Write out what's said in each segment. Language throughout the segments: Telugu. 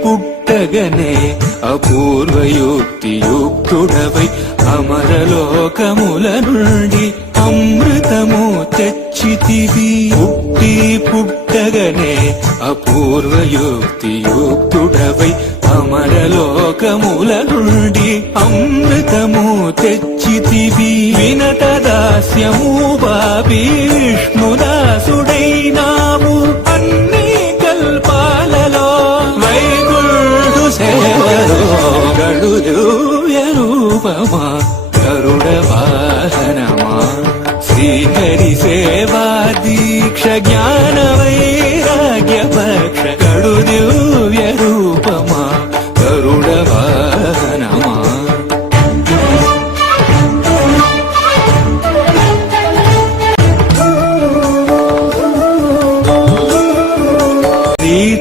పుట్టగనే అపూర్వయుక్తియుక్తుడవై అమరలోకముల నుండి అమృతము తెచ్చితివి. పుట్టగనే అపూర్వయుక్తియుక్తుడవై అమరలోకముల నుండి అమృతము తెచ్చితివి. వినత దాస్యము బాబి విష్ణుదాసుడైనావు అన్ని కల్పాలలో వైకుంఠు సేవలో గడు దివ్య రూపమా గరుడ వాహనమా శ్రీహరి సేవా దీక్ష జ్ఞాన వైరాగ్య పక్ష గడు దివ్య రూపమా గరుడ వాహనమా.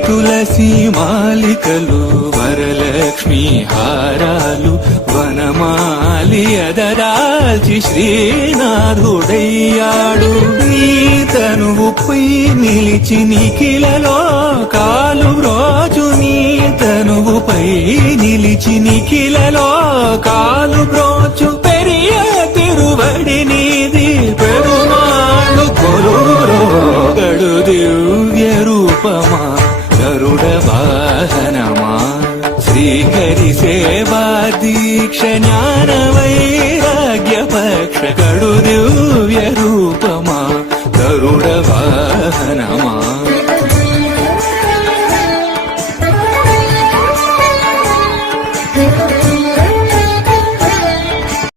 తులసి మాలికలు వరలక్ష్మి హారాలు వనమాలి అదరాల్చి శ్రీనాథుడయ్యాడు. నీ తనువుపై నిలిచి నిఖిలలో కాలు రోజు నీ తనువుపై నిలిచి నిఖిలలో కాలు బ్రోచు పెరియ తిరువడి నీది పెరుమాళ్ళు కొలురో గడు దివ్య రూపమా గరుడ వాహనమా శ్రీహరి సేవా దీక్ష జ్ఞాన వైరాగ్య పక్ష గడు దివ్య రూపమా.